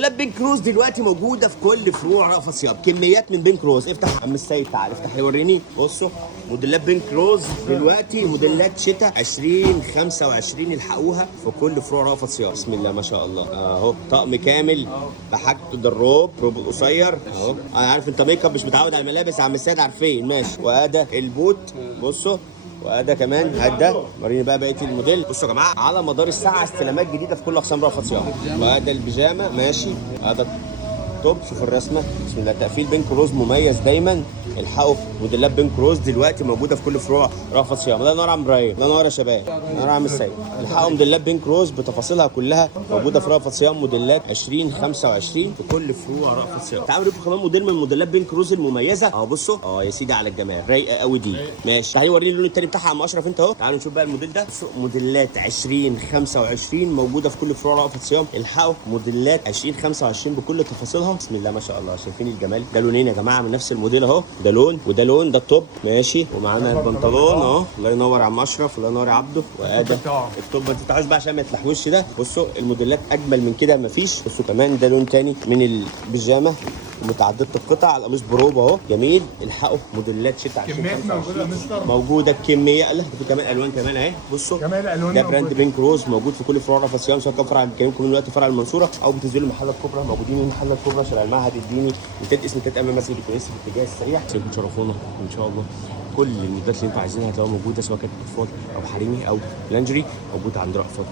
موديلات بين كروز دلوقتي موجوده في كل فروع رأفت صيام. كميات من بين كروز. افتح يا عم السيد، تعال افتح وريني. بصوا موديلات بين كروز دلوقتي، موديلات شتاء 2025 الحقوها في كل فروع رأفت صيام. بسم الله ما شاء الله. اهو طقم كامل بحاجته، ده الروب القصير اهو. انا عارف انت ميك اب مش متعود على الملابس يا عم السيد، عارفين ماشي. وادي البوت بصوا، وده كمان هدا. وريني بقى بقيه الموديل. بصوا يا جماعه، على مدار الساعه استلامات جديده في كل اقسام رأفت صيام. وده البيجامه ماشي. هذا توب. شوف الرسمه بسم الله. تقفيل بين كروز مميز دايما. الحقوا موديلات بين كروز دلوقتي موجوده في كل فروع رأفت صيام. الله ينور يا عم ابراهيم، الله ينور يا شباب، الله ينور يا عم السيد. الحقوا موديلات بين كروز بتفاصيلها كلها موجوده في رأفت صيام. موديلات 2025 في كل فروع رأفت صيام. تعالوا نشوف كمان موديل من موديلات بين كروز المميزه اهو. بصوا يا سيدي على الجمال، رايقه قوي دي. ماشي تعالى وريني اللون التاني بتاعها يا عم اشرف انت اهو. تعالوا نشوف بقى الموديل ده. موديلات 2025 موجوده في كل فروع رأفت صيام. الحقوا موديلات 2025 بكل تفاصيلها. بسم الله ما شاء الله. شايفين الجمال؟ ده لونين يا جماعه من نفس الموديل اهو. ده لون وده لون. ده التوب ماشي، ومعانا البنطلون اهو. الله ينور يا عم اشرف، الله ينور يا عبده. وادي التوب ما تفتحوش بقى عشان ما يتلحوش ده. بصوا الموديلات اجمل من كده مفيش. بصوا كمان ده لون تاني من البيجامه متعدده القطع. القميص بروب اهو جميل. الحقوا موديلات شتاء 2025 موجوده بكميه. لا في كمان الوان كمان اهي. بصوا ده براند بين كروز موجود في كل فروع رأفت صيام، سواء كان فرع بنتكلمكم دلوقتي فرع المنصوره او بتنزلوا المحله الكبرى. موجودين من المحله الكبرى شارع المعهد الديني منطقه اسم منطقه امام مسجد الكويس في الاتجاه السريع. سيبكم تشرفونا ان شاء الله. كل الموديلات اللي انتوا عايزينها هتلاقوها موجوده، سواء كانت اطفال او حريمي او لانجري، موجوده عند رأفت صيام.